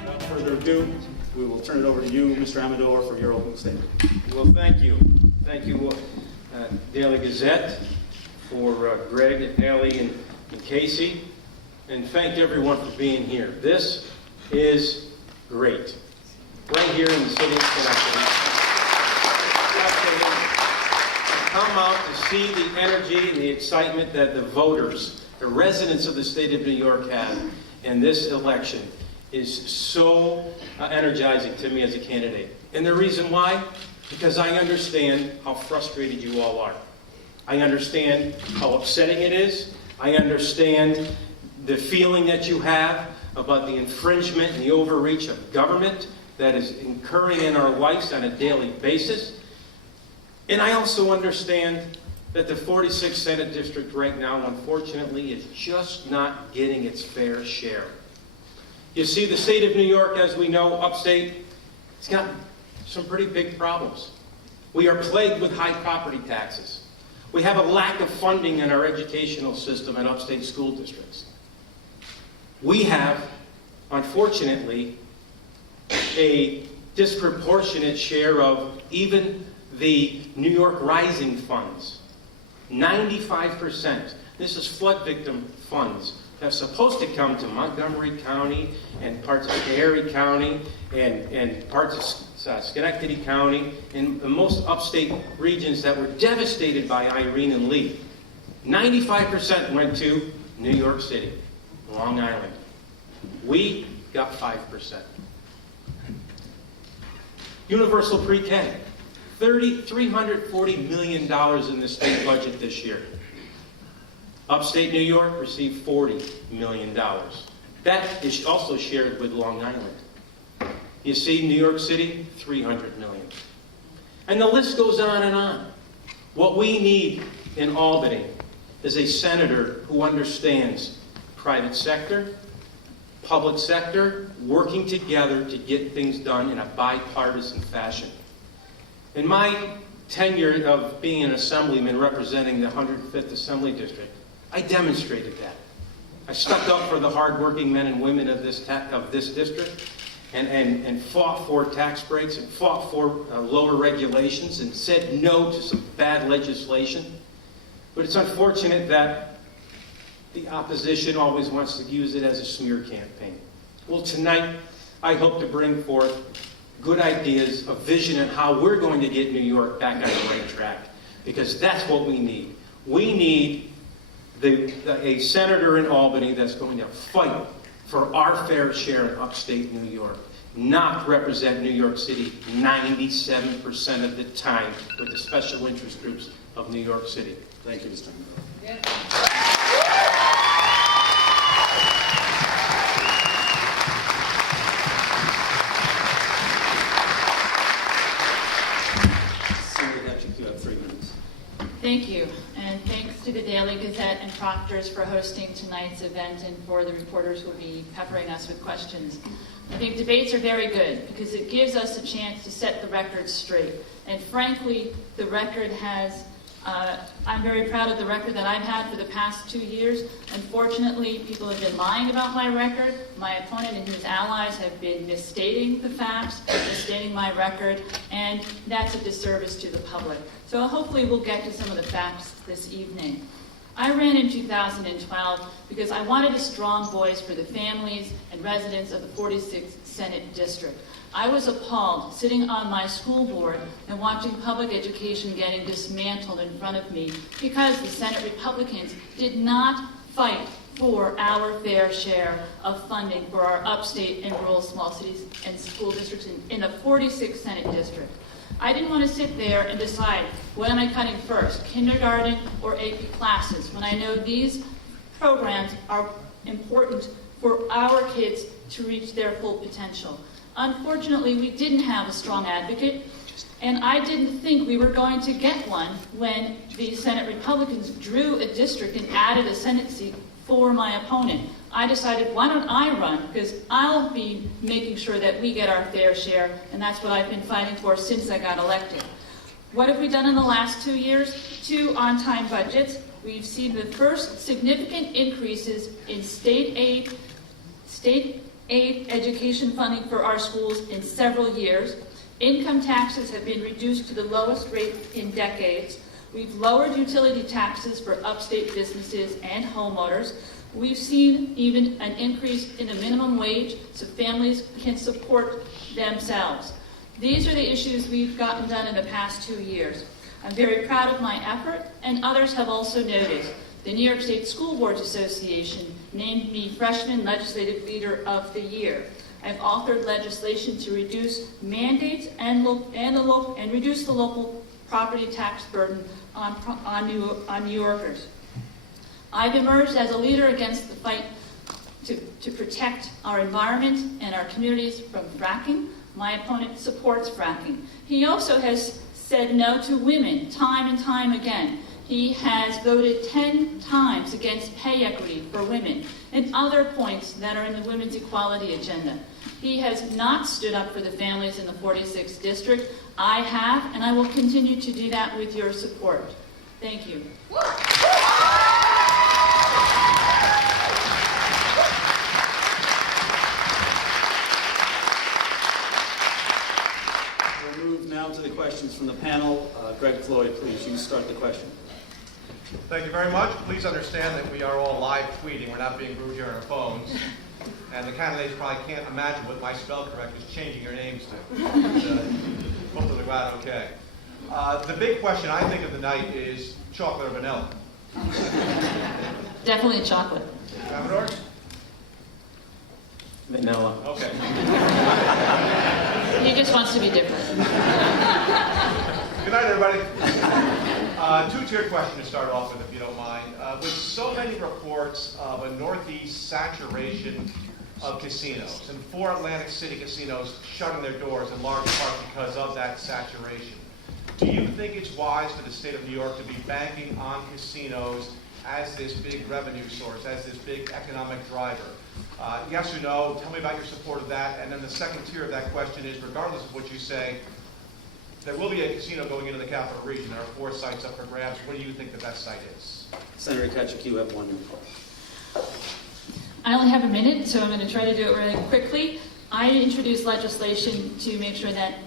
Without further ado, we will turn it over to you, Mr. Amedore, for your opening statement. Well, thank you. Thank you, Daily Gazette, for Greg and Haley and Casey, and thank everyone for being here. This is great. Right here in the city of Schenectady. Come out to see the energy and the excitement that the voters, the residents of the state of New York have in this election is so energizing to me as a candidate. And the reason why? Because I understand how frustrated you all are. I understand how upsetting it is. I understand the feeling that you have about the infringement and the overreach of government that is occurring in our lives on a daily basis. And I also understand that the 46th Senate District right now, unfortunately, is just not getting its fair share. You see, the state of New York, as we know, upstate, it's got some pretty big problems. We are plagued with high property taxes. We have a lack of funding in our educational system at upstate school districts. We have, unfortunately, a disproportionate share of even the New York Rising funds. 95%. This is flood victim funds that's supposed to come to Montgomery County and parts of Cary County and parts of Schenectady County and the most upstate regions that were devastated by Irene and Lee. 95% went to New York City, Long Island. We got 5%. Universal pre-K, $340 million in the state budget this year. Upstate New York received $40 million. That is also shared with Long Island. You see, New York City, $300 million. And the list goes on and on. What we need in Albany is a senator who understands private sector, public sector, working together to get things done in a bipartisan fashion. In my tenure of being an assemblyman representing the 105th Assembly District, I demonstrated that. I stuck up for the hardworking men and women of this district and fought for tax breaks and fought for lower regulations and said no to some bad legislation. But it's unfortunate that the opposition always wants to use it as a smear campaign. Well, tonight, I hope to bring forth good ideas, a vision on how we're going to get New York back on the right track, because that's what we need. We need a senator in Albany that's going to fight for our fair share in upstate New York, not represent New York City 97% of the time with the special interest groups of New York City. Thank you, Mr. Amedore. Thank you, and thanks to the Daily Gazette and Proctor's for hosting tonight's event and for the reporters who will be peppering us with questions. I think debates are very good because it gives us a chance to set the record straight. And frankly, the record has, I'm very proud of the record that I've had for the past 2 years. Unfortunately, people have been lying about my record. My opponent and his allies have been misstating the facts, misstating my record, and that's a disservice to the public. So hopefully we'll get to some of the facts this evening. I ran in 2012 because I wanted a strong voice for the families and residents of the 46th Senate District. I was appalled sitting on my school board and watching public education getting dismantled in front of me because the Senate Republicans did not fight for our fair share of funding for our upstate and rural small cities and school districts in the 46th Senate District. I didn't want to sit there and decide, what am I cutting first, kindergarten or AP classes, when I know these programs are important for our kids to reach their full potential. Unfortunately, we didn't have a strong advocate, and I didn't think we were going to get one when the Senate Republicans drew a district and added a Senate seat for my opponent. I decided, why don't I run? Because I'll be making sure that we get our fair share, and that's what I've been fighting for since I got elected. What have we done in the last 2 years? 2 on-time budgets, we've seen the first significant increases in state aid education funding for our schools in several years. Income taxes have been reduced to the lowest rate in decades. We've lowered utility taxes for upstate businesses and homeowners. We've seen even an increase in the minimum wage so families can support themselves. These are the issues we've gotten done in the past 2 years. I'm very proud of my effort, and others have also noted. The New York State School Boards Association named me Freshman Legislative Leader of the Year. I've authored legislation to reduce mandates and reduce the local property tax burden on New Yorkers. I've emerged as a leader against the fight to protect our environment and our communities from fracking. My opponent supports fracking. He also has said no to women time and time again. He has voted 10 times against pay equity for women and other points that are in the women's equality agenda. He has not stood up for the families in the 46th district. I have, and I will continue to do that with your support. Thank you. We'll move now to the questions from the panel. Greg Floyd, please, you start the question. Thank you very much. Please understand that we are all live tweeting. We're not being rude here on our phones. And the candidates probably can't imagine what my spell correct is changing your names to. Hopefully they're glad okay. The big question I think of the night is chocolate or vanilla? Definitely chocolate. Amedore? Vanilla. Okay. He just wants to be different. Good night, everybody. Two-tier question to start off with, if you don't mind. With so many reports of a Northeast saturation of casinos, and 4 Atlantic City casinos shutting their doors in large part because of that saturation, do you think it's wise for the state of New York to be banking on casinos as this big revenue source, as this big economic driver? Yes or no? Tell me about your support of that. And then the second tier of that question is, regardless of what you say, there will be a casino going into the capital region. There are 4 sites up for grabs. What do you think the best site is? Senator Tkaczyk, you have 1 minute. I only have a minute, so I'm going to try to do it really quickly. I introduced legislation to make sure that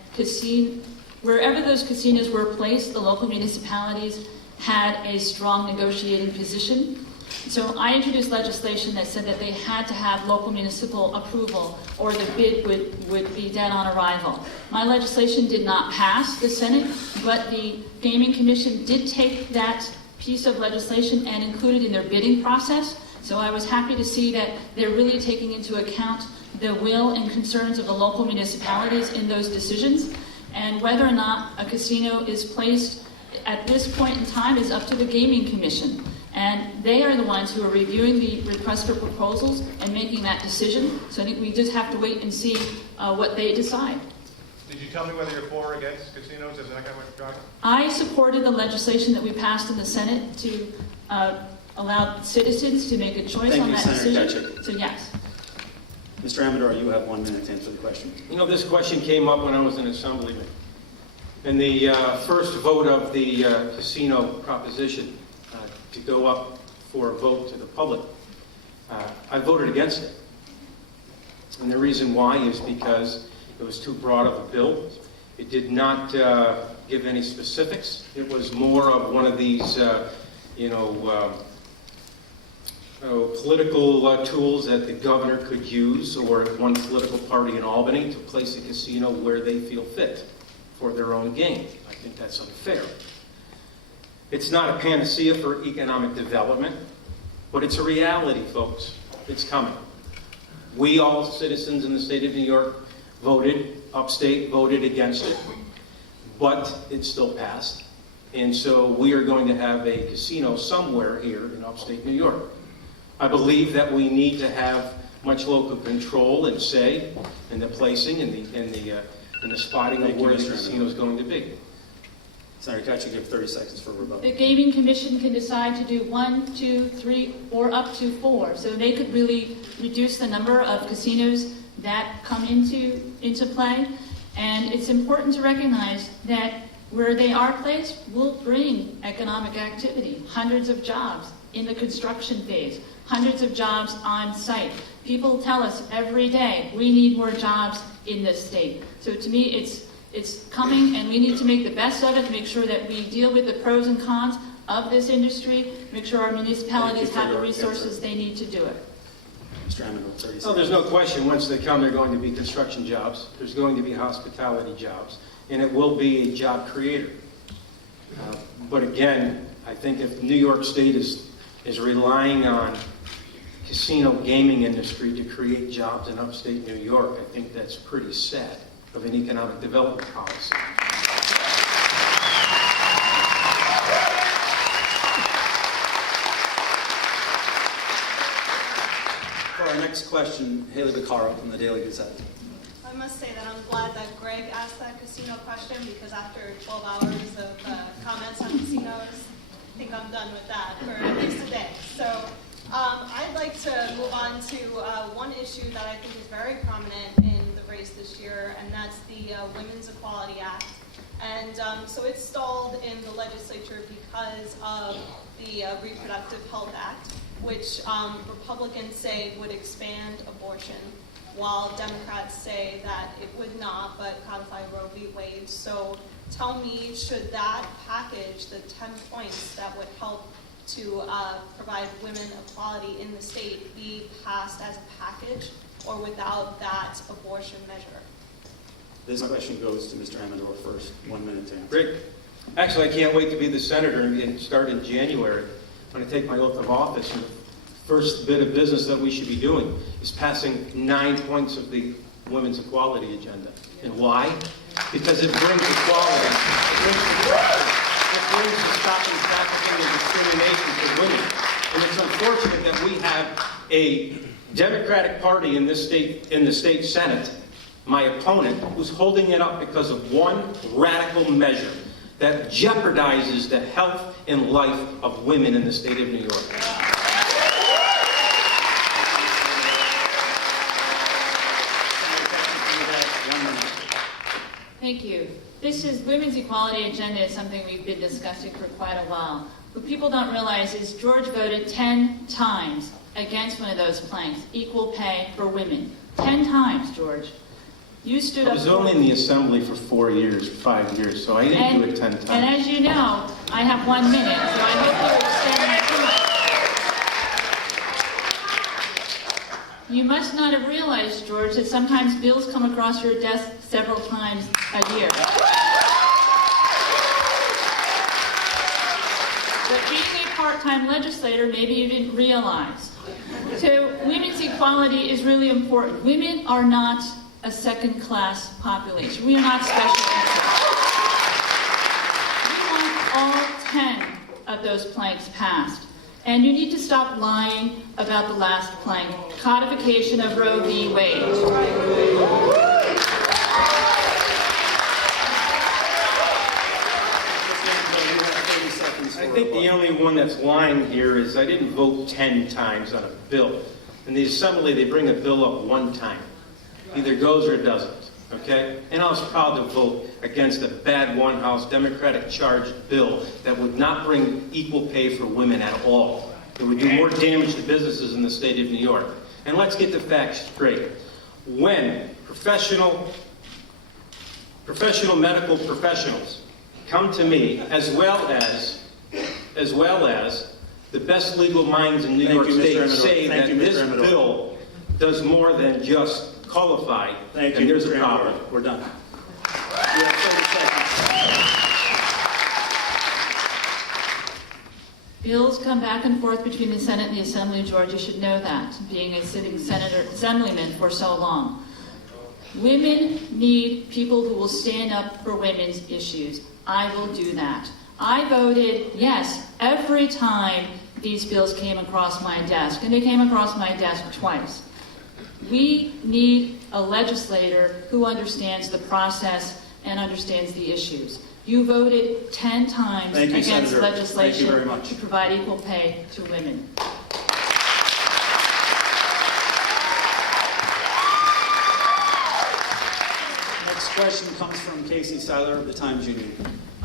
wherever those casinos were placed, the local municipalities had a strong negotiating position. So I introduced legislation that said that they had to have local municipal approval or the bid would be dead on arrival. My legislation did not pass the Senate, but the Gaming Commission did take that piece of legislation and include it in their bidding process. So I was happy to see that they're really taking into account the will and concerns of the local municipalities in those decisions. And whether or not a casino is placed at this point in time is up to the Gaming Commission. And they are the ones who are reviewing the request for proposals and making that decision. So I think we just have to wait and see what they decide. Did you tell me whether you're for or against casinos as an economic driver? I supported the legislation that we passed in the Senate to allow citizens to make a choice on that decision. Tkaczyk. So yes. Mr. Amedore, you have 1 minute to answer the question. You know, this question came up when I was an assemblyman. In the first vote of the casino proposition to go up for a vote to the public, I voted against it. And the reason why is because it was too broad of a bill. It did not give any specifics. It was more of one of these, political tools that the governor could use, or one political party in Albany to place a casino where they feel fit for their own gain. I think that's unfair. It's not a panacea for economic development, but it's a reality, folks. It's coming. We, all citizens in the state of New York, voted, upstate voted against it, but it still passed. And so we are going to have a casino somewhere here in upstate New York. I believe that we need to have much local control and say in the placing and the spotting of where the casino is going to be. Senator Tkaczyk, you have 30 seconds for rebuttal. The Gaming Commission can decide to do 1, 2, 3, or up to 4. So they could really reduce the number of casinos that come into play. And it's important to recognize that Where they are placed will bring economic activity, hundreds of jobs in the construction phase, hundreds of jobs on site. People tell us every day, we need more jobs in this state. So to me, it's coming, and we need to make the best of it, make sure that we deal with the pros and cons of this industry, make sure our municipalities have the resources they need to do it. Mr. Amedore, 30 seconds. Oh, there's no question, once they come, they're going to be construction jobs, there's going to be hospitality jobs, and it will be a job creator. But again, I think if New York State is relying on casino gaming industry to create jobs in upstate New York, I think that's pretty sad of an economic development policy. For our next question, Haley Beccaro from the Daily Gazette. I must say that I'm glad that Greg asked that casino question, because after 12 hours of comments on casinos, I think I'm done with that for at least today. So I'd like to move on to one issue that I think is very prominent in the race this year, and that's the Women's Equality Act. And so it's stalled in the legislature because of the Reproductive Health Act, which Republicans say would expand abortion, while Democrats say that it would not, but codify Roe v. Wade. So tell me, should that package, the 10 points that would help to provide women equality in the state, be passed as a package, or without that abortion measure? This question goes to Mr. Amedore first. 1 minute to answer. Great. Actually, I can't wait to be the senator and start in January when I take my oath of office. And the first bit of business that we should be doing is passing 9 points of the Women's Equality Agenda. And why? Because it brings equality. It brings the stopping trafficking and discrimination for women. And it's unfortunate that we have a Democratic Party in this state, in the state Senate, my opponent, who's holding it up because of one radical measure that jeopardizes the health and life of women in the state of New York. Thank you. Women's Equality Agenda is something we've been discussing for quite a while. What people don't realize is George voted 10 times against one of those planks, equal pay for women. 10 times, George. You stood up. I was only in the assembly for 5 years, so I didn't do it 10 times. And as you know, I have 1 minute, so I hope you extend my time. You must not have realized, George, that sometimes bills come across your desk several times a year. But being a part-time legislator, maybe you didn't realize. So women's equality is really important. Women are not a second-class population. We are not special interests. We want all 10 of those planks passed. And you need to stop lying about the last plank, codification of Roe v. Wade. I think the only one that's lying here is I didn't vote 10 times on a bill. In the assembly, they bring a bill up 1 time. Either goes or doesn't, okay? And I was proud to vote against a bad one-house Democratic charged bill that would not bring equal pay for women at all. It would do more damage to businesses in the state of New York. And let's get the facts straight. When professional medical professionals come to me, as well as the best legal minds in New York State say that this bill does more than just qualify, Thank you, and there's Mr. a problem. Amedore. We're done. We have 30 seconds. Bills come back and forth between the Senate and the Assembly, George. You should know that, being a sitting assemblyman for so long. Women need people who will stand up for women's issues. I will do that. I voted yes every time these bills came across my desk, and they came across my desk twice. We need a legislator who understands the process and understands the issues. You voted 10 times against Senator. legislation Thank you very much. to provide equal pay to women. Next question comes from Casey Seiler of the Times-Union.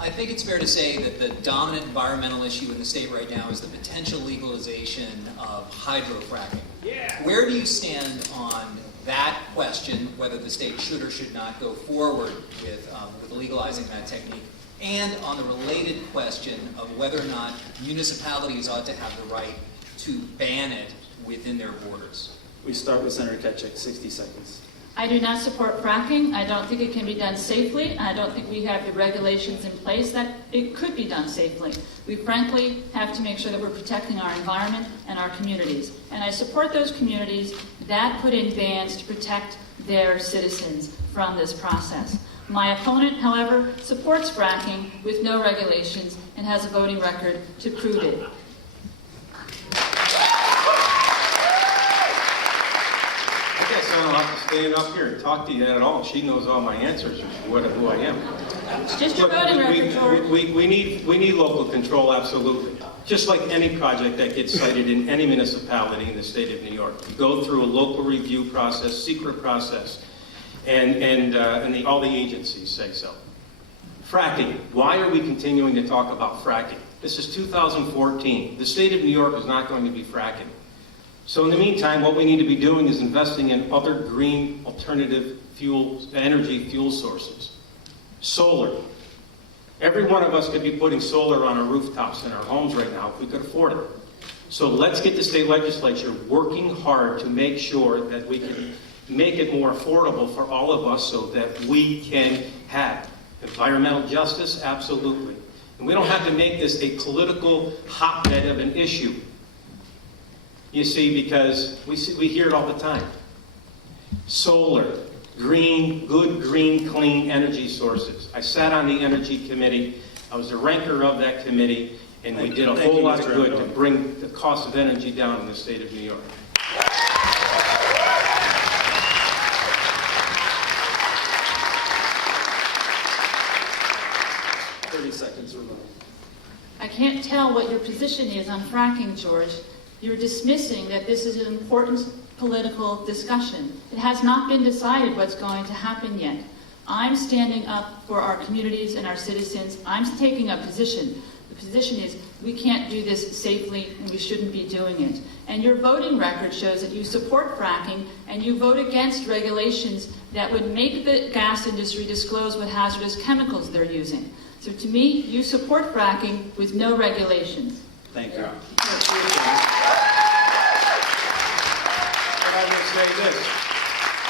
I think it's fair to say that the dominant environmental issue in the state right now is the potential legalization of hydrofracking. Yeah. Where do you stand on that question, whether the state should or should not go forward with legalizing that technique, and on the related question of whether or not municipalities ought to have the right to ban it within their borders? We start with Senator Tkaczyk, 60 seconds. I do not support fracking. I don't think it can be done safely. I don't think we have the regulations in place that it could be done safely. We frankly have to make sure that we're protecting our environment and our communities. And I support those communities that put in bans to protect their citizens from this process. My opponent, however, supports fracking with no regulations and has a voting record to prove it. I guess I don't have to stand up here and talk to you at all. She knows all my answers, who I am. It's just your voting record, George. We need local control, absolutely. Just like any project that gets cited in any municipality in the state of New York. You go through a local review process, secret process, and all the agencies say so. Fracking. Why are we continuing to talk about fracking? This is 2014. The state of New York is not going to be fracking. So in the meantime, what we need to be doing is investing in other green alternative energy fuel sources. Solar. Every one of us could be putting solar on our rooftops in our homes right now if we could afford it. So let's get the state legislature working hard to make sure that we can make it more affordable for all of us so that we can have environmental justice, absolutely. And we don't have to make this a political hotbed of an issue. You see, because we hear it all the time. Solar, green, good, green, clean energy sources. I sat on the Energy Committee. I was the ranker of that committee, and we did a whole lot of good to bring the cost of energy down in the state of New York. I can't tell what your position is on fracking, George. You're dismissing that this is an important political discussion. It has not been decided what's going to happen yet. I'm standing up for our communities and our citizens. I'm taking a position. The position is we can't do this safely and we shouldn't be doing it. And your voting record shows that you support fracking and you vote against regulations that would make the gas industry disclose what hazardous chemicals they're using. So to me, you support fracking with no regulations. Thank you. I'm going to say this.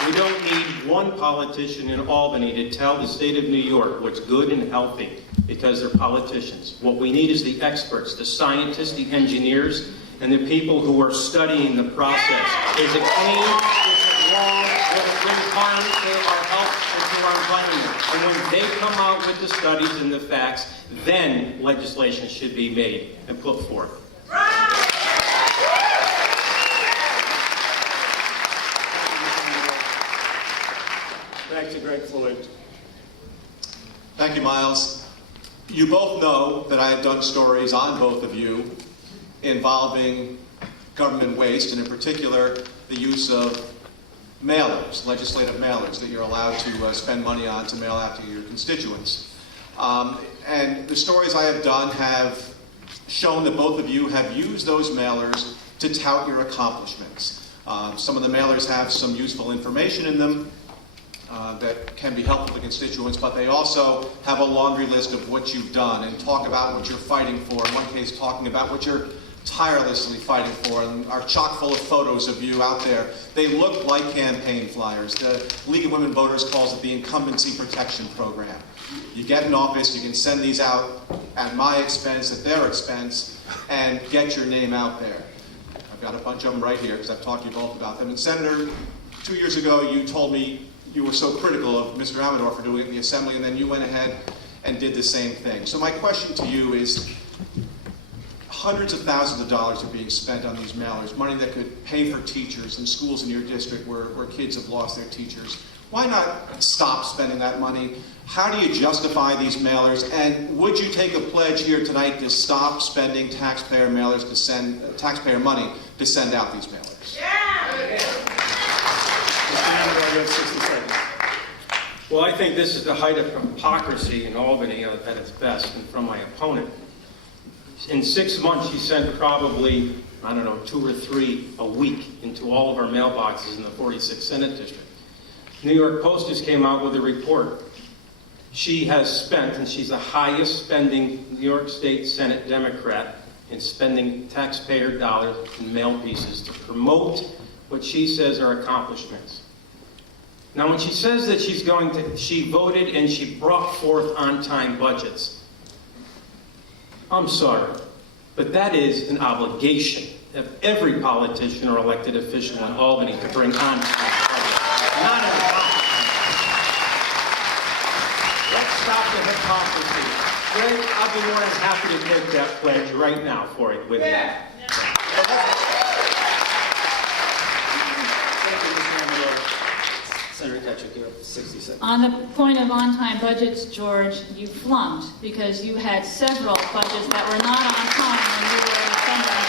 We don't need one politician in Albany to tell the state of New York what's good and healthy because they're politicians. What we need is the experts, the scientists, the engineers, and the people who are studying the process. Is it clean? Is it wrong? Will it bring harm to our health and to our environment? And when they come out with the studies and the facts, then legislation should be made and put forth. Back to Greg Floyd. Thank you, Miles. You both know that I have done stories on both of you involving government waste, and in particular, the use of mailers, legislative mailers, that you're allowed to spend money on to mail out to your constituents. And the stories I have done have shown that both of you have used those mailers to tout your accomplishments. Some of the mailers have some useful information in them that can be helpful to constituents, but they also have a laundry list of what you've done and talk about what you're fighting for. In one case, talking about what you're tirelessly fighting for, and are chock full of photos of you out there. They look like campaign flyers. The League of Women Voters calls it the Incumbency Protection Program. You get in office, you can send these out at my expense, at their expense, and get your name out there. I've got a bunch of them right here because I've talked to you both about them. And Senator, 2 years ago you told me you were so critical of Mr. Amedore for doing it in the Assembly, and then you went ahead and did the same thing. So my question to you is, hundreds of thousands of dollars are being spent on these mailers, money that could pay for teachers in schools in your district where kids have lost their teachers. Why not stop spending that money? How do you justify these mailers? And would you take a pledge here tonight to stop spending taxpayer mailers to send taxpayer money to send out these mailers? Mr. Amedore, you have 60 seconds. Well, I think this is the height of hypocrisy in Albany at its best, and from my opponent. In 6 months, she sent probably, 2 or 3 a week into all of our mailboxes in the 46th Senate District. New York Post just came out with a report. She has spent, and she's the highest spending New York State Senate Democrat in spending taxpayer dollars in mail pieces to promote what she says are accomplishments. Now, when she says that she voted and she brought forth on-time budgets, I'm sorry, but that is an obligation of every politician or elected official in Albany to bring on-time budgets, not an option. Let's stop the hypocrisy. Greg, I'll be more than happy to take that pledge right now for it with you. Senator Tkaczyk, you have 60 seconds. On the point of on-time budgets, George, you flunked because you had several budgets that were not on time when you were spending them.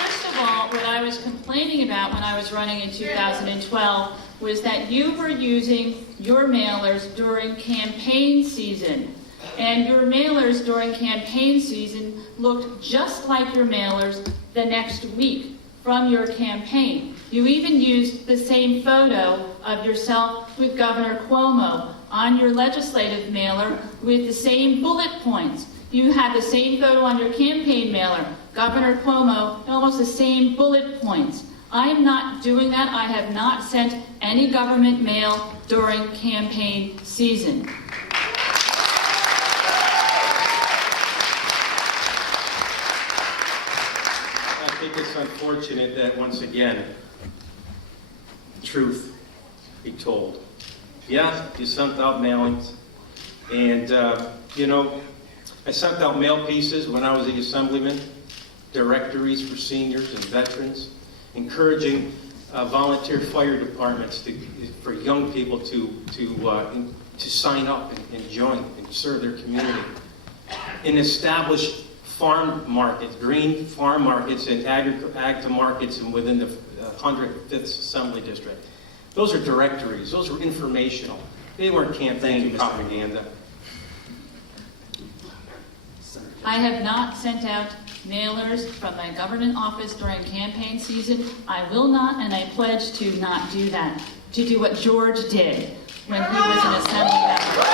First of all, what I was complaining about when I was running in 2012 was that you were using your mailers during campaign season. And your mailers during campaign season looked just like your mailers the next week from your campaign. You even used the same photo of yourself with Governor Cuomo on your legislative mailer with the same bullet points. You had the same photo on your campaign mailer, Governor Cuomo, almost the same bullet points. I am not doing that. I have not sent any government mail during campaign season. I think it's unfortunate that, once again, the truth be told. Yeah, you sent out mailings, and, I sent out mail pieces when I was the assemblyman, directories for seniors and veterans, encouraging volunteer fire departments for young people to sign up and join and serve their community, and establish farm markets, green farm markets and ag to markets and within the 105th Assembly District. Those are directories. Those were informational. They weren't campaign propaganda. I have not sent out mailers from my government office during campaign season. I will not, and I pledge to not do that, to do what George did when he was an assembly member.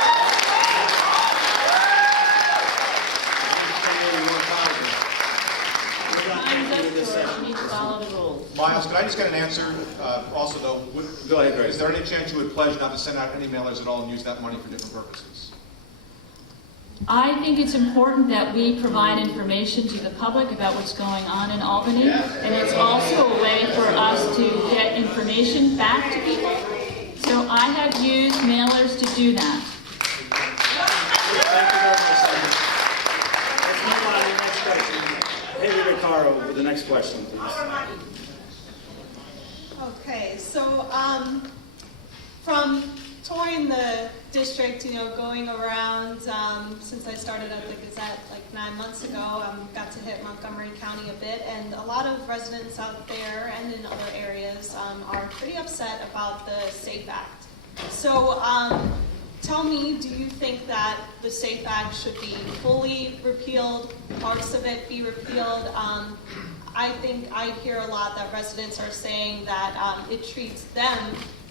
Miles, could I just get an answer? Also, though, Go ahead, Greg. is there any chance you would pledge not to send out any mailers at all and use that money for different purposes? I think it's important that we provide information to the public about what's going on in Albany, and it's also a way for us to get information back to people. So I have used mailers to do that. Let's move on to the next question. Haley Riccaro with the next question, please. Okay, so from touring the district, going around since I started at the Gazette like 9 months ago, got to hit Montgomery County a bit, and a lot of residents out there and in other areas are pretty upset about the SAFE Act. So tell me, do you think that the SAFE Act should be fully repealed, parts of it be repealed? I think I hear a lot that residents are saying that it treats them,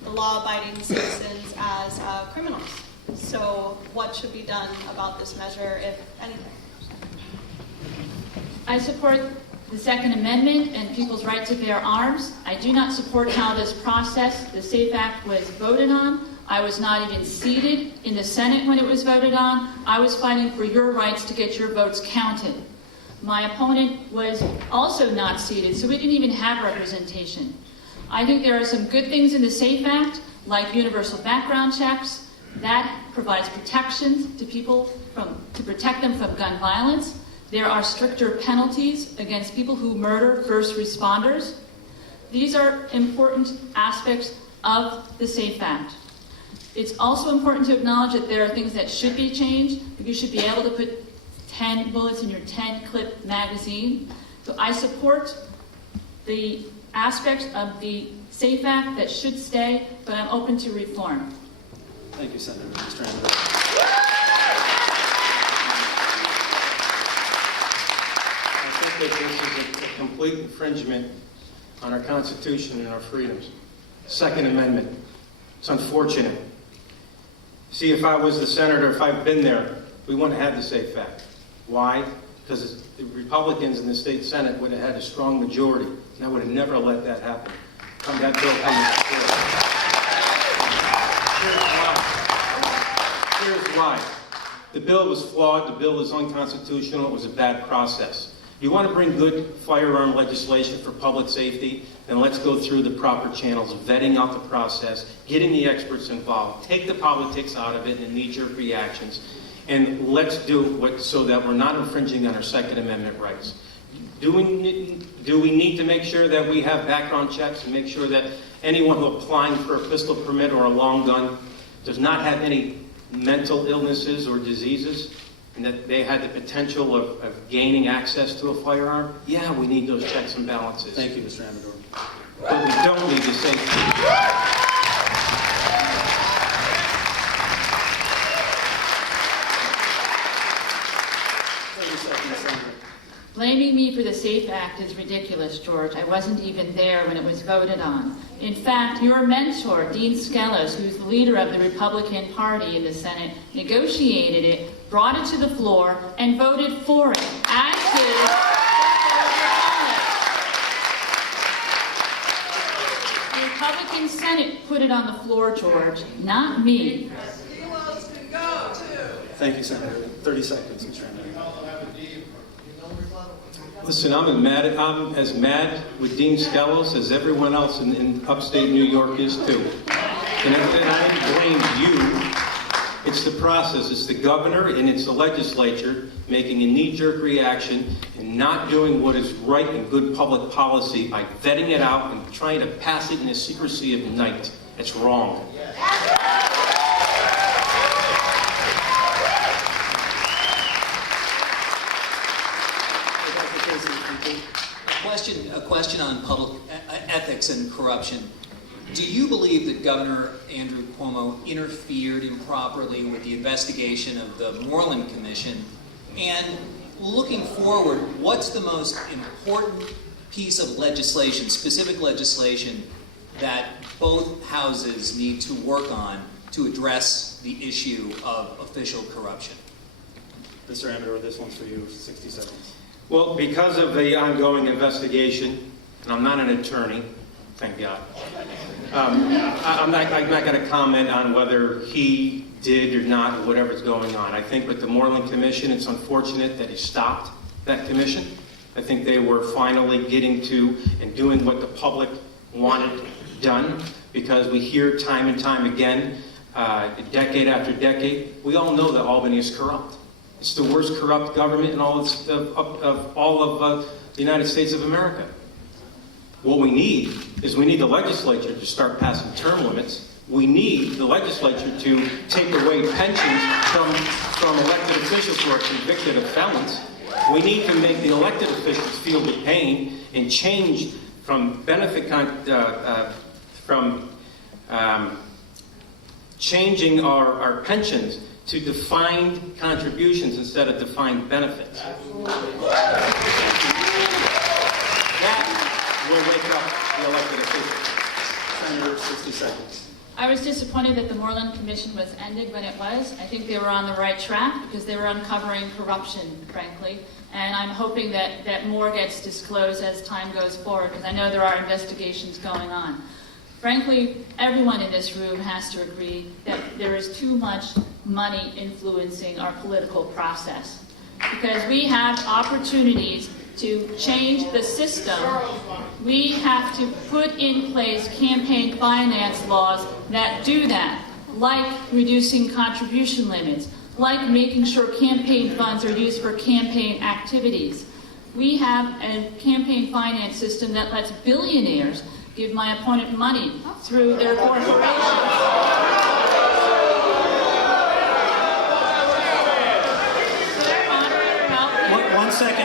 the law-abiding citizens, as criminals. So what should be done about this measure, if anything? I support the Second Amendment and people's right to bear arms. I do not support how this process, the SAFE Act, was voted on. I was not even seated in the Senate when it was voted on. I was fighting for your rights to get your votes counted. My opponent was also not seated, so we didn't even have representation. I think there are some good things in the SAFE Act, like universal background checks. That provides protections to people to protect them from gun violence. There are stricter penalties against people who murder first responders. These are important aspects of the SAFE Act. It's also important to acknowledge that there are things that should be changed. You should be able to put 10 bullets in your 10-clip magazine. So I support the aspects of the SAFE Act that should stay, but I'm open to reform. Thank you, Senator. Mr. Amador. I think that this is a complete infringement on our Constitution and our freedoms. Second Amendment. It's unfortunate. See, if I was the senator, if I'd been there, we wouldn't have had the SAFE Act. Why? Because the Republicans in the state Senate would have had a strong majority, and I would have never let that happen. That bill comes before. Here's why. The bill was flawed. The bill is unconstitutional. It was a bad process. You want to bring good firearm legislation for public safety, then let's go through the proper channels, vetting out the process, getting the experts involved, take the politics out of it and knee-jerk reactions, and let's do what so that we're not infringing on our Second Amendment rights. Do we need to make sure that we have background checks and make sure that anyone who applying for a pistol permit or a long gun does not have any mental illnesses or diseases, and that they had the potential of gaining access to a firearm? Yeah, we need those checks and balances. Thank you, Mr. Amador. But we don't need to say... 30 seconds, Senator. Blaming me for the SAFE Act is ridiculous, George. I wasn't even there when it was voted on. In fact, your mentor, Dean Skelos, who's the leader of the Republican Party in the Senate, negotiated it, brought it to the floor, and voted for it, as did the Republican Senate put it on the floor, George, not me. Thank you, Senator. 30 seconds, Mr. Amador. Listen, I'm as mad with Dean Skelos as everyone else in upstate New York is too. And I blame you. It's the process. It's the governor and it's the legislature making a knee-jerk reaction and not doing what is right and good public policy by vetting it out and trying to pass it in the secrecy of night. It's wrong. A question on public ethics and corruption. Do you believe that Governor Andrew Cuomo interfered improperly with the investigation of the Moreland Commission? And looking forward, what's the most important piece of legislation, specific legislation, that both houses need to work on to address the issue of official corruption? Mr. Amador, this one's for you, 60 seconds. Well, because of the ongoing investigation, and I'm not an attorney, thank God, I'm not going to comment on whether he did or not, or whatever's going on. I think with the Moreland Commission, it's unfortunate that he stopped that commission. I think they were finally getting to and doing what the public wanted done, because we hear time and time again, decade after decade, we all know that Albany is corrupt. It's the worst corrupt government in all of the United States of America. What we need is we need the legislature to start passing term limits. We need the legislature to take away pensions from elected officials who are convicted of felons. We need to make the elected officials feel the pain and change from changing our pensions to defined contributions instead of defined benefits. That will wake up the elected officials. Senator, 60 seconds. I was disappointed that the Moreland Commission was ended when it was. I think they were on the right track because they were uncovering corruption, frankly. And I'm hoping that more gets disclosed as time goes forward, because I know there are investigations going on. Frankly, everyone in this room has to agree that there is too much money influencing our political process, because we have opportunities to change the system. We have to put in place campaign finance laws that do that, like reducing contribution limits, like making sure campaign funds are used for campaign activities. We have a campaign finance system that lets billionaires give my opponent money through their corporations.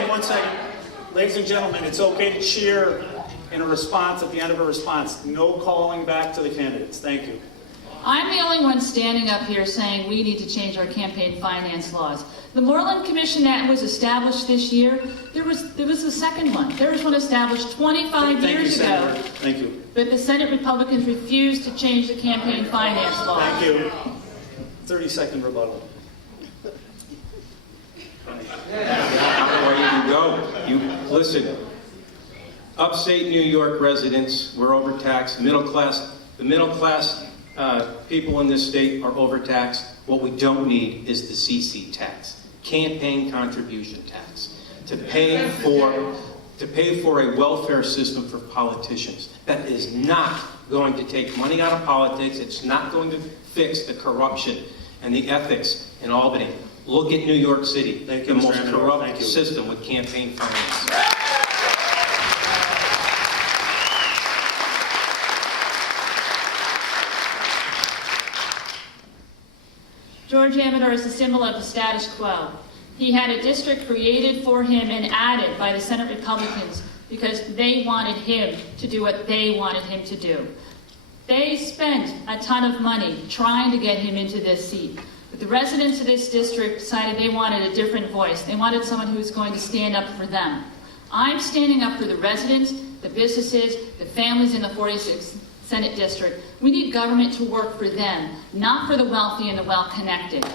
One second. Ladies and gentlemen, it's okay to cheer in a response, at the end of a response. No calling back to the candidates. Thank you. I'm the only one standing up here saying we need to change our campaign finance laws. The Moreland Commission that was established this year, there was a second one. There was one established 25 years ago. Thank you. But the Senate Republicans refused to change the campaign finance law. Thank you. 30-second rebuttal. Where you go. You listen. Upstate New York residents were overtaxed. The middle class people in this state are overtaxed. What we don't need is the CC tax, campaign contribution tax, to pay for a welfare system for politicians. That is not going to take money out of politics. It's not going to fix the corruption and the ethics in Albany. Look at New York City, Thank you, the Mr. most Amedore. corrupt Thank you. system with campaign finance. George Amedore is a symbol of the status quo. He had a district created for him and added by the Senate Republicans because they wanted him to do what they wanted him to do. They spent a ton of money trying to get him into this seat. But the residents of this district decided they wanted a different voice. They wanted someone who was going to stand up for them. I'm standing up for the residents, the businesses, the families in the 46th Senate District. We need government to work for them, not for the wealthy and the well-connected.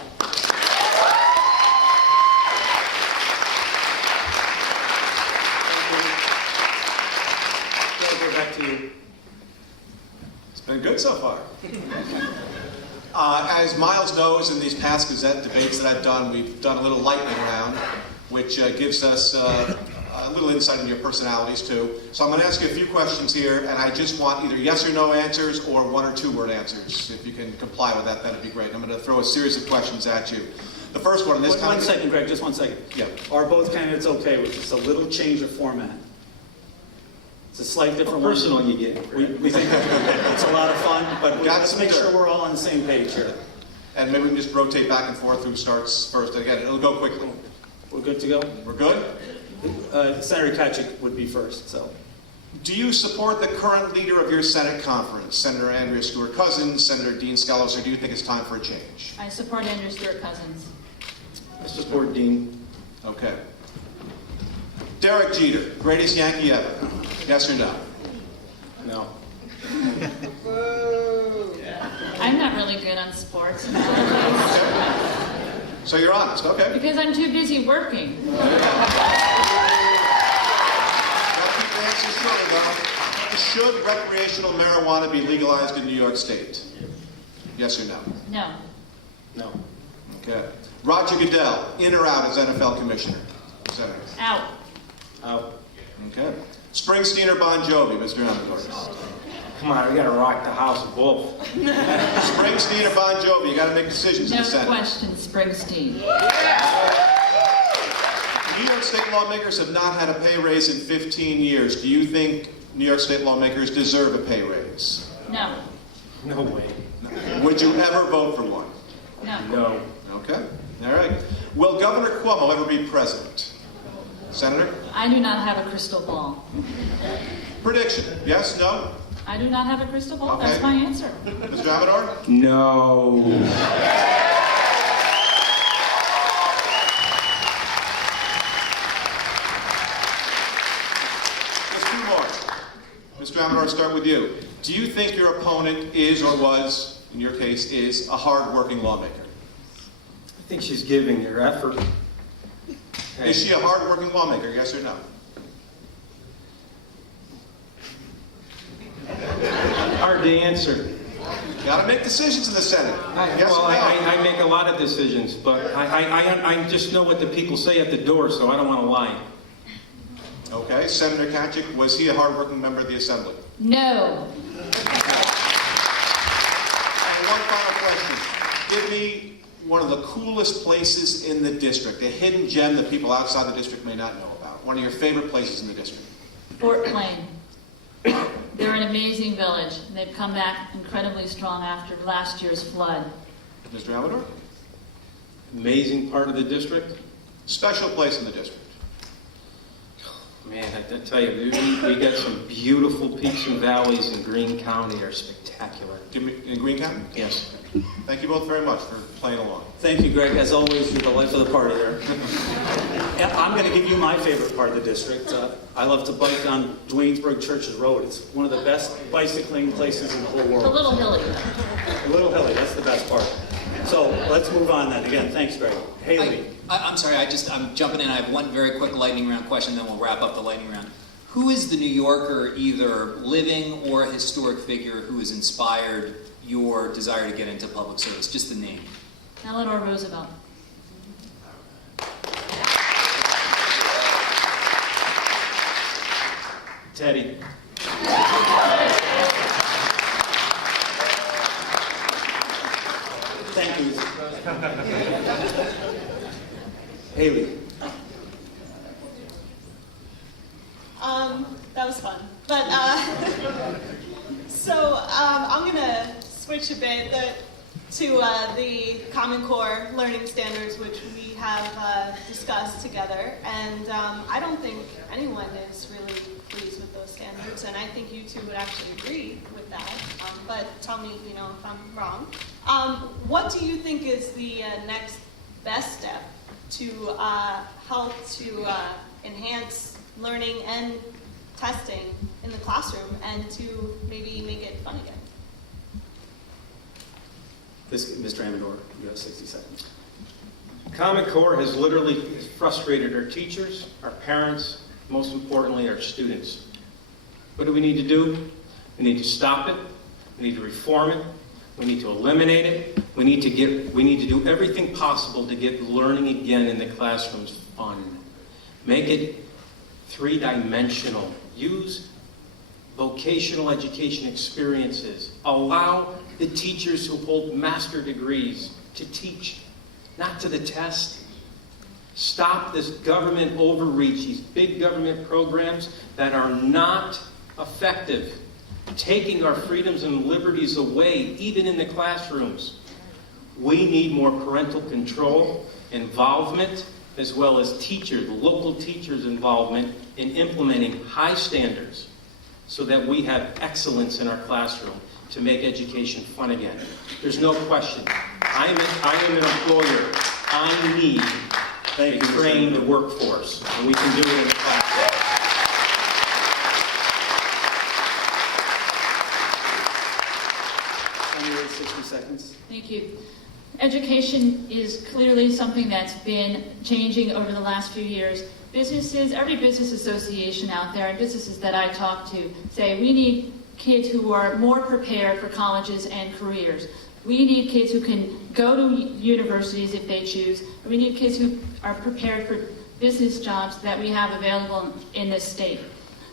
Back to you. It's been good so far. As Miles knows, in these past Gazette debates that I've done, we've done a little lightning round, which gives us a little insight into your personalities too. So I'm going to ask you a few questions here, and I just want either yes or no answers or one or two word answers. If you can comply with that, that'd be great. I'm going to throw a series of questions at you. The first one, this time. One second, Greg, just 1 second. Yeah. Are both candidates okay with this? A little change of format. It's a slight different one. Personal you get. We think it's a lot of fun, but let's make sure dirt. we're all on the same page here. And maybe we can just rotate back and forth who starts first. Again, it'll go quickly. We're good to go? We're good? Senator Tkaczyk would be first, so. Do you support the current leader of your Senate conference, Senator Andrea Stewart-Cousins, Senator Dean Skelos, or do you think it's time for a change? I support Andrew Stewart-Cousins. I support Dean. Okay. Derek Jeter, greatest Yankee ever. Yes or no? No. I'm not really good on sports. So you're honest, okay. Because I'm too busy working. Gotta keep the answers short, though. Should recreational marijuana be legalized in New York State? Yes or no? No. No. Okay. Roger Goodell, in or out as NFL commissioner? Senator. Out. Out. Okay. Springsteen or Bon Jovi, Mr. Amedore? Come on, we gotta rock the house of both. Springsteen or Bon Jovi, you gotta make decisions in No the Senate. question, Springsteen. New York State lawmakers have not had a pay raise in 15 years. Do you think New York State lawmakers deserve a pay raise? No. No way. Would you ever vote for one? No. No. Okay. All right. Will Governor Cuomo ever be president? Senator? I do not have a crystal ball. Prediction. Yes? No? I do not have a crystal ball. Okay. That's my answer. Mr. Amedore? No. Just two more. Mr. Amedore, start with you. Do you think your opponent is or was, in your case, is a hard-working lawmaker? I think she's giving her effort. Is she a hard-working lawmaker, yes or no? Hard to answer. You gotta make decisions in the Senate. Yes Well, or no? I make a lot of decisions, but I just know what the people say at the door, so I don't want to lie. Okay. Senator Tkaczyk, was he a hard-working member of the Assembly? No. And one final question. Give me one of the coolest places in the district, a hidden gem that people outside the district may not know about. One of your favorite places in the district. Fort Plain. They're an amazing village, and they've come back incredibly strong after last year's flood. Mr. Amedore? Amazing part of the district. Special place in the district. Man, I tell you, we got some beautiful peaks and valleys in Greene County. Are spectacular. In Greene County? Yes. Thank you both very much for playing along. Thank you, Greg. As always, you're the life of the party there. And I'm going to give you my favorite part of the district. I love to bike on Dwaynesburg Churches Road. It's one of the best bicycling places in the whole world. A little hilly. A little hilly, that's the best part. So let's move on then. Again, thanks, Greg. Haley. I'm sorry, I'm jumping in. I have one very quick lightning round question, then we'll wrap up the lightning round. Who is the New Yorker, either living or a historic figure, who has inspired your desire to get into public service? Just the name. Eleanor Roosevelt. Teddy. Thank you. Haley. That was fun. But, I'm going to switch a bit to the Common Core learning standards, which we have discussed together. And I don't think anyone is really pleased with those standards, and I think you two would actually agree with that. But tell me, if I'm wrong. What do you think is the next best step to help to enhance learning and testing in the classroom and to maybe make it fun again? Mr. Amedore, you have 60 seconds. Common Core has literally frustrated our teachers, our parents, most importantly, our students. What do we need to do? We need to stop it. We need to reform it. We need to eliminate it. We need to do everything possible to get learning again in the classrooms fun. Make it three-dimensional. Use vocational education experiences. Allow the teachers who hold master degrees to teach, not to the test. Stop this government overreach, these big government programs that are not effective, taking our freedoms and liberties away, even in the classrooms. We need more parental control, involvement, as well as teachers, local teachers' involvement in implementing high standards so that we have excellence in our classroom to make education fun again. There's no question. I am an employer. I need a trained workforce, and we can do it in the classroom. 60 seconds. Thank you. Education is clearly something that's been changing over the last few years. Businesses, every business association out there and businesses that I talk to say we need kids who are more prepared for colleges and careers. We need kids who can go to universities if they choose. We need kids who are prepared for business jobs that we have available in this state.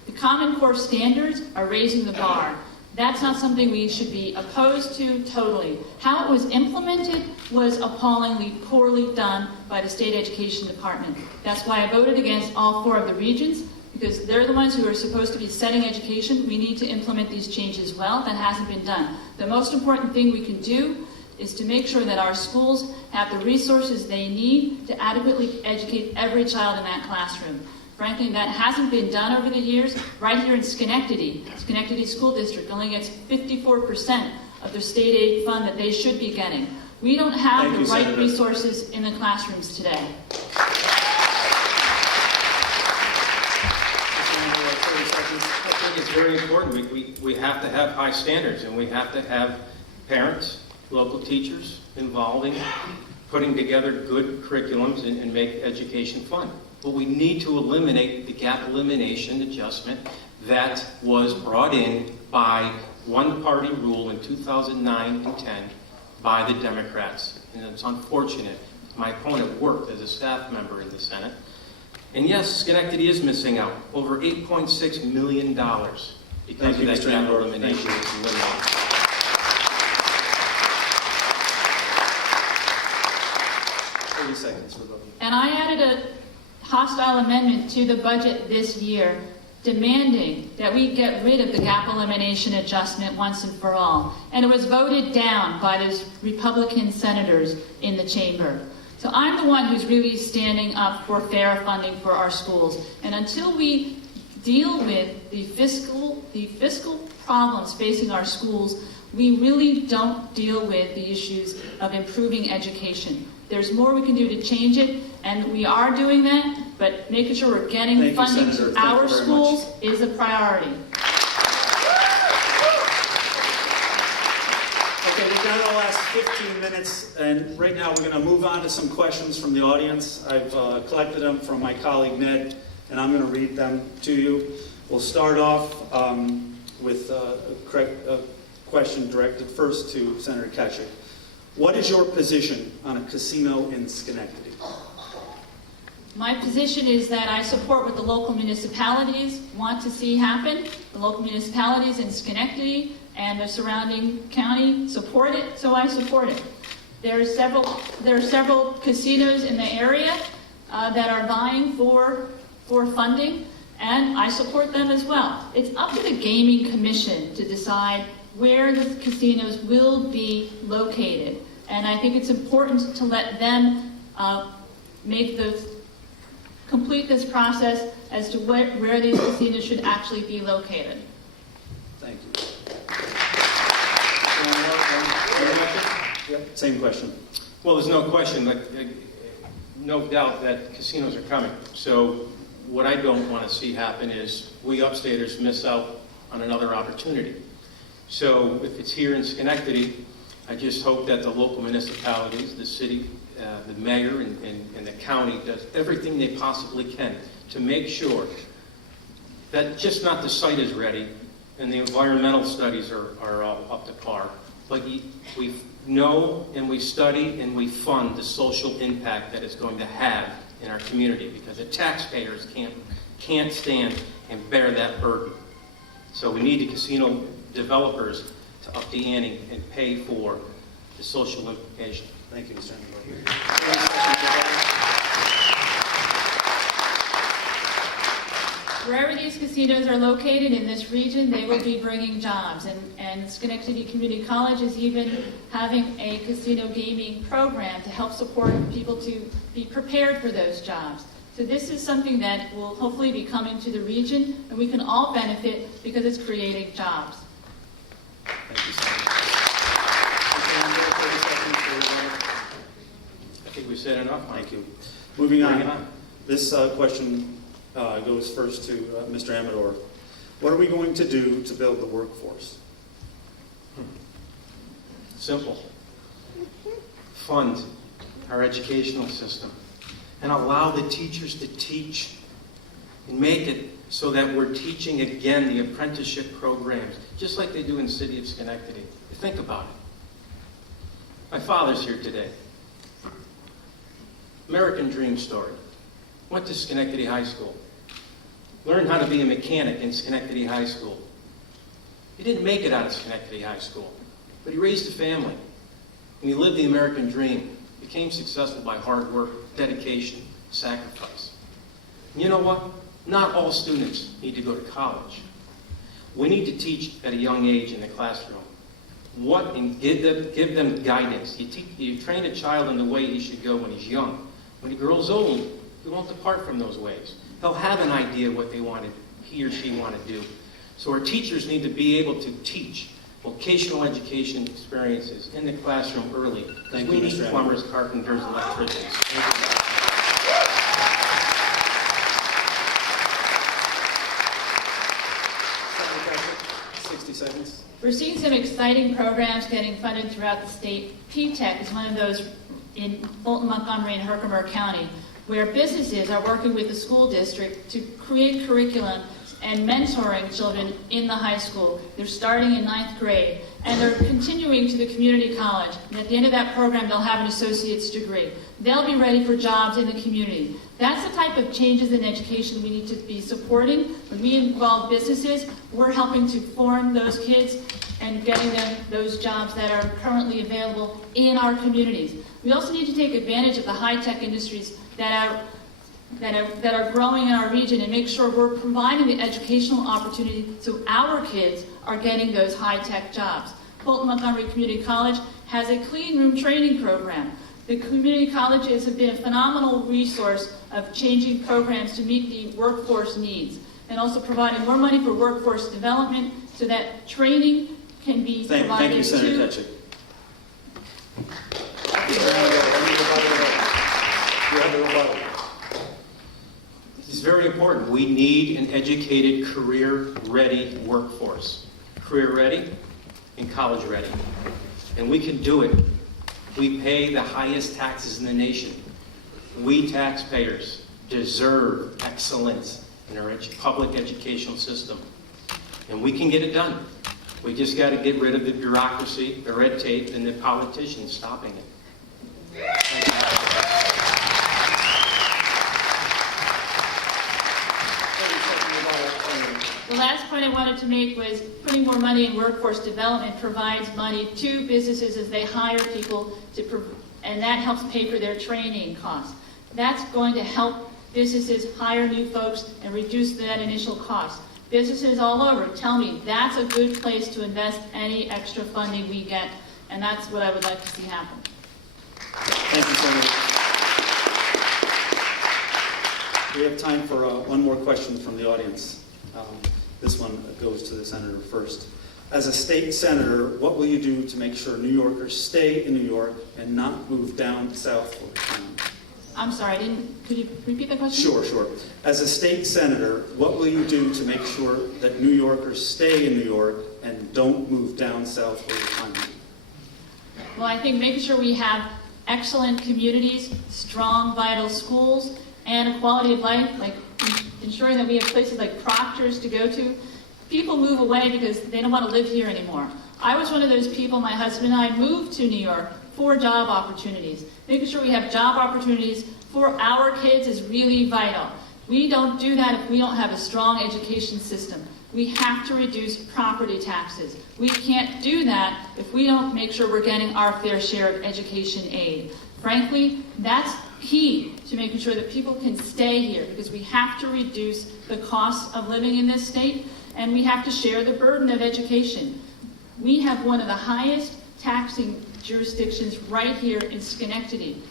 The Common Core standards are raising the bar. That's not something we should be opposed to totally. How it was implemented was appallingly poorly done by the state education department. That's why I voted against all 4 of the regions, because they're the ones who are supposed to be setting education. We need to implement these changes well. That hasn't been done. The most important thing we can do is to make sure that our schools have the resources they need to adequately educate every child in that classroom. Frankly, that hasn't been done over the years. Right here in Schenectady School District only gets 54% of their state aid fund that they should be getting. We don't have the right resources in the classrooms today. I think it's very important. We have to have high standards, and we have to have parents, local teachers involving, putting together good curriculums and make education fun. But we need to eliminate the gap elimination adjustment that was brought in by one-party rule in 2009 and 10 by the Democrats. And it's unfortunate. My opponent worked as a staff member in the Senate. And yes, Schenectady is missing out over $8.6 million because of that gap elimination. 30 seconds. And I added a hostile amendment to the budget this year demanding that we get rid of the gap elimination adjustment once and for all. And it was voted down by those Republican senators in the chamber. So I'm the one who's really standing up for fair funding for our schools. And until we deal with the fiscal problems facing our schools, we really don't deal with the issues of improving education. There's more we can do to change it, and we are doing that, but making sure we're getting Thank you, funding Senator. to Thank you our very schools much. is a priority. Okay, we've got our last 15 minutes, and right now we're going to move on to some questions from the audience. I've collected them from my colleague Ned, and I'm going to read them to you. We'll start off with a question directed first to Senator Tkaczyk. What is your position on a casino in Schenectady? My position is that I support what the local municipalities want to see happen. The local municipalities in Schenectady and the surrounding county support it, so I support it. There are several casinos in the area that are vying for funding, and I support them as well. It's up to the Gaming Commission to decide where the casinos will be located, and I think it's important to let them complete this process as to where these casinos should actually be located. Thank you. Yep, same question. Well, there's no question, no doubt that casinos are coming. So what I don't want to see happen is we upstaters miss out on another opportunity. So if it's here in Schenectady, I just hope that the local municipalities, the city, the mayor, and the county does everything they possibly can to make sure that just not the site is ready and the environmental studies are up to par, but we know and we study and we fund the social impact that it's going to have in our community, because the taxpayers can't stand and bear that burden. So we need the casino developers to up the ante and pay for the social implication. Thank you, Mr. Amedore. Wherever these casinos are located in this region, they will be bringing jobs. And Schenectady Community College is even having a casino gaming program to help support people to be prepared for those jobs. So this is something that will hopefully be coming to the region, and we can all benefit because it's creating jobs. Thank you, Senator. Mr. Amedore, 30 seconds for your I think we said enough, Mike. Thank you. Moving Bring it on. This question goes first to Mr. Amedore. What are we going to do to build the workforce? Simple. Fund our educational system and allow the teachers to teach and make it so that we're teaching again the apprenticeship programs, just like they do in the city of Schenectady. Think about it. My father's here today. American dream story. Went to Schenectady High School. Learned how to be a mechanic in Schenectady High School. He didn't make it out of Schenectady High School, but he raised a family. And he lived the American dream. Became successful by hard work, dedication, sacrifice. And you know what? Not all students need to go to college. We need to teach at a young age in the classroom. And give them guidance. You train a child in the way he should go when he's young. When he grows old, he won't depart from those ways. He'll have an idea what he or she want to do. So our teachers need to be able to teach vocational education experiences in the classroom early. Thank we you, need Mr. plumbers, carpenters, electricians. Senator Tkaczyk, 60 seconds. We're seeing some exciting programs getting funded throughout the state. P-TECH is one of those in Fulton, Montgomery, and Herkimer County, where businesses are working with the school district to create curriculum and mentoring children in the high school. They're starting in 9th grade, and they're continuing to the community college. And at the end of that program, they'll have an associate's degree. They'll be ready for jobs in the community. That's the type of changes in education we need to be supporting. When we involve businesses, we're helping to form those kids and getting them those jobs that are currently available in our communities. We also need to take advantage of the high-tech industries that are growing in our region and make sure we're providing the educational opportunity so our kids are getting those high-tech jobs. Fulton Montgomery Community College has a clean room training program. The community colleges have been a phenomenal resource of changing programs to meet the workforce needs. and also providing more money for workforce development so that training can be Thank provided you, Senator to... Tkaczyk. Mr. Amedore, you have the rebuttal. It's very important. We need an educated, career-ready workforce. Career-ready and college-ready. And we can do it. We pay the highest taxes in the nation. We taxpayers deserve excellence in our public educational system. And we can get it done. We just got to get rid of the bureaucracy, the red tape, and the politicians stopping it. Thank you. The last point I wanted to make was putting more money in workforce development provides money to businesses as they hire people, and that helps pay for their training costs. That's going to help businesses hire new folks and reduce that initial cost. Businesses all over tell me that's a good place to invest any extra funding we get, and that's what I would like to see happen. Thank you, Senator. We have time for one more question from the audience. This one goes to the senator first. As a state senator, what will you do to make sure New Yorkers stay in New York and not move down south for retirement? I'm sorry, could you repeat the question? Sure. As a state senator, what will you do to make sure that New Yorkers stay in New York and don't move down south for retirement? Well, I think making sure we have excellent communities, strong, vital schools, and a quality of life, like ensuring that we have places like Proctor's to go to. People move away because they don't want to live here anymore. I was one of those people, my husband and I moved to New York for job opportunities. Making sure we have job opportunities for our kids is really vital. We don't do that if we don't have a strong education system. We have to reduce property taxes. We can't do that if we don't make sure we're getting our fair share of education aid. Frankly, that's key to making sure that people can stay here, because we have to reduce the cost of living in this state, and we have to share the burden of education. We have one of the highest taxing jurisdictions right here in Schenectady.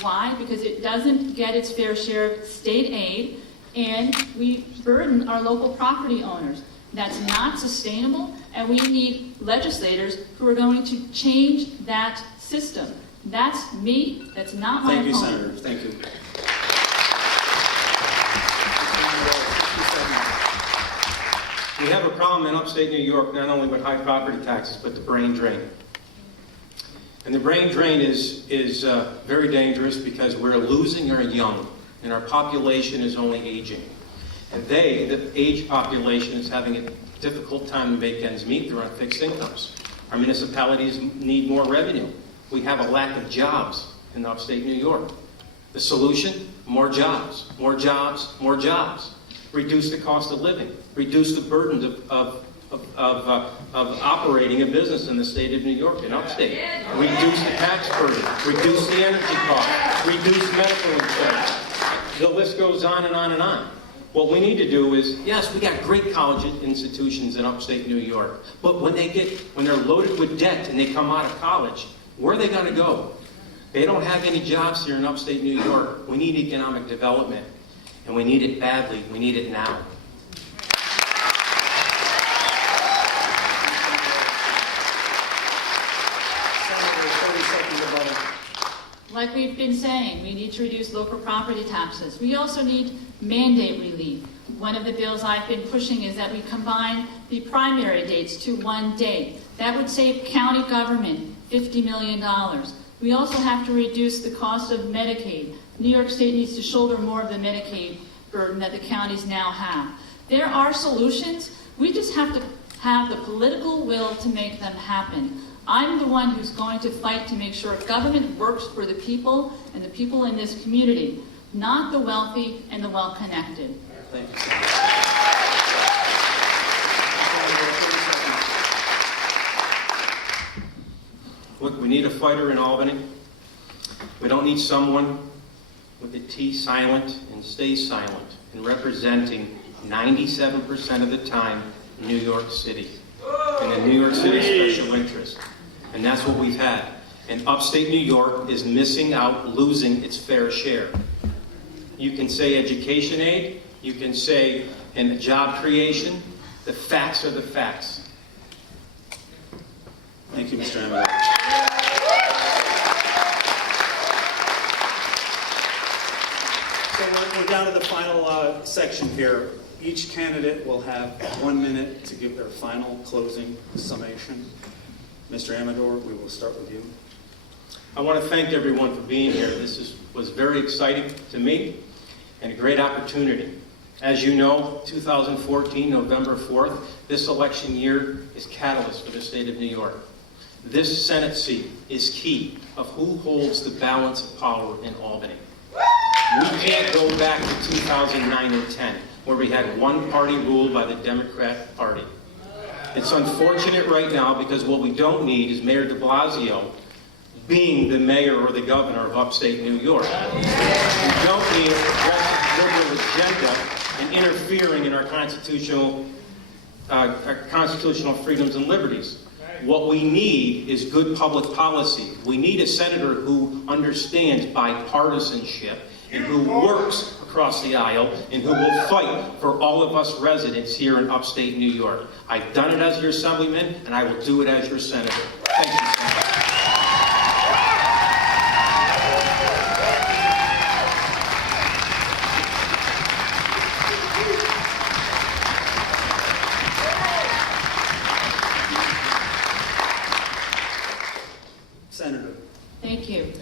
Why? Because it doesn't get its fair share of state aid, and we burden our local property owners. That's not sustainable, and we need legislators who are going to change that system. That's me. That's not my opponent. Thank you, Senator. Thank you. We have a problem in upstate New York, not only with high property taxes, but the brain drain. And the brain drain is very dangerous because we're losing our young, and our population is only aging. And the aged population, is having a difficult time to make ends meet. They're on fixed incomes. Our municipalities need more revenue. We have a lack of jobs in upstate New York. The solution? More jobs, more jobs, more jobs. Reduce the cost of living. Reduce the burdens of operating a business in the state of New York and upstate. Reduce the tax burden. Reduce the energy cost. Reduce medical insurance. The list goes on and on and on. What we need to do is, yes, we got great college institutions in upstate New York, but when they're loaded with debt and they come out of college, where are they going to go? They don't have any jobs here in upstate New York. We need economic development, and we need it badly. We need it now. Like we've been saying, we need to reduce local property taxes. We also need mandate relief. One of the bills I've been pushing is that we combine the primary dates to one date. That would save county government $50 million. We also have to reduce the cost of Medicaid. New York State needs to shoulder more of the Medicaid burden that the counties now have. There are solutions. We just have to have the political will to make them happen. I'm the one who's going to fight to make sure government works for the people and the people in this community, not the wealthy and the well-connected. Thank you, Look, we need a fighter in Albany. We don't need someone with the T silent and stays silent and representing 97% of the time New York City and the New York City special interest. And that's what we've had. And upstate New York is missing out, losing its fair share. You can say education aid, you can say and job creation, the facts are the facts. Thank you, Mr. Amedore. So we're down to the final section here. Each candidate will have 1 minute to give their final closing summation. Mr. Amedore, we will start with you. I want to thank everyone for being here. This was very exciting to me and a great opportunity. As you know, 2014, November 4th, this election year is catalyst for the state of New York. This Senate seat is key of who holds the balance of power in Albany. We can't go back to 2009 and 10, where we had one party ruled by the Democrat Party. It's unfortunate right now because what we don't need is Mayor de Blasio being the mayor or the governor of upstate New York. We don't need a progressive liberal agenda and interfering in our constitutional freedoms and liberties. What we need is good public policy. We need a senator who understands bipartisanship and who works across the aisle and who will fight for all of us residents here in upstate New York. I've done it as your assemblyman, and I will do it as your senator. Thank you, Senator. Senator. Thank you.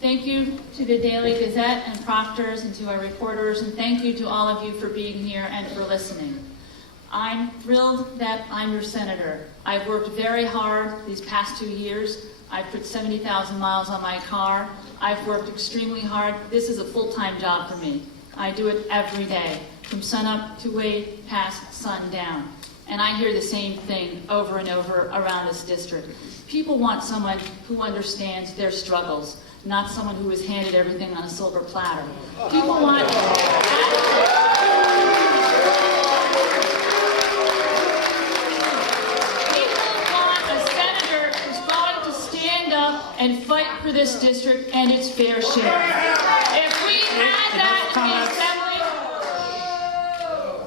Thank you to the Daily Gazette and proctors and to our reporters, and thank you to all of you for being here and for listening. I'm thrilled that I'm your senator. I've worked very hard these past 2 years. I've put 70,000 miles on my car. I've worked extremely hard. This is a full-time job for me. I do it every day, from sunup to way past sundown. And I hear the same thing over and over around this district. People want someone who understands their struggles, not someone who is handed everything on a silver platter. People want a senator who's going to stand up and fight for this district and its fair share. If we had that in the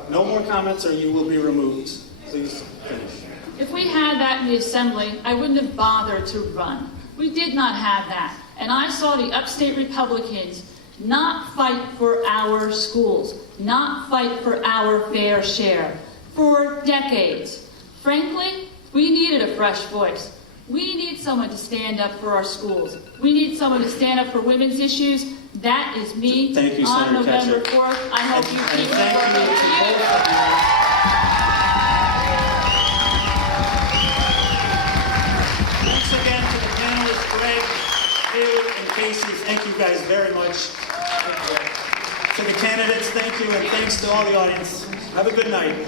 Assembly... No more comments or you will be removed. Please finish. If we had that in the Assembly, I wouldn't have bothered to run. We did not have that. And I saw the upstate Republicans not fight for our schools, not fight for our fair share for decades. Frankly, we needed a fresh voice. We need someone to stand up for our schools. We need someone to stand up for women's issues. That is me. Thank you, on Senator November Tkaczyk. 4th. I hope you keep Thank you to working. both of you. Thanks again to the panelists, Greg, Hugh, and Casey. Thank you guys very much. To the candidates, thank you, and thanks to all the audience. Have a good night.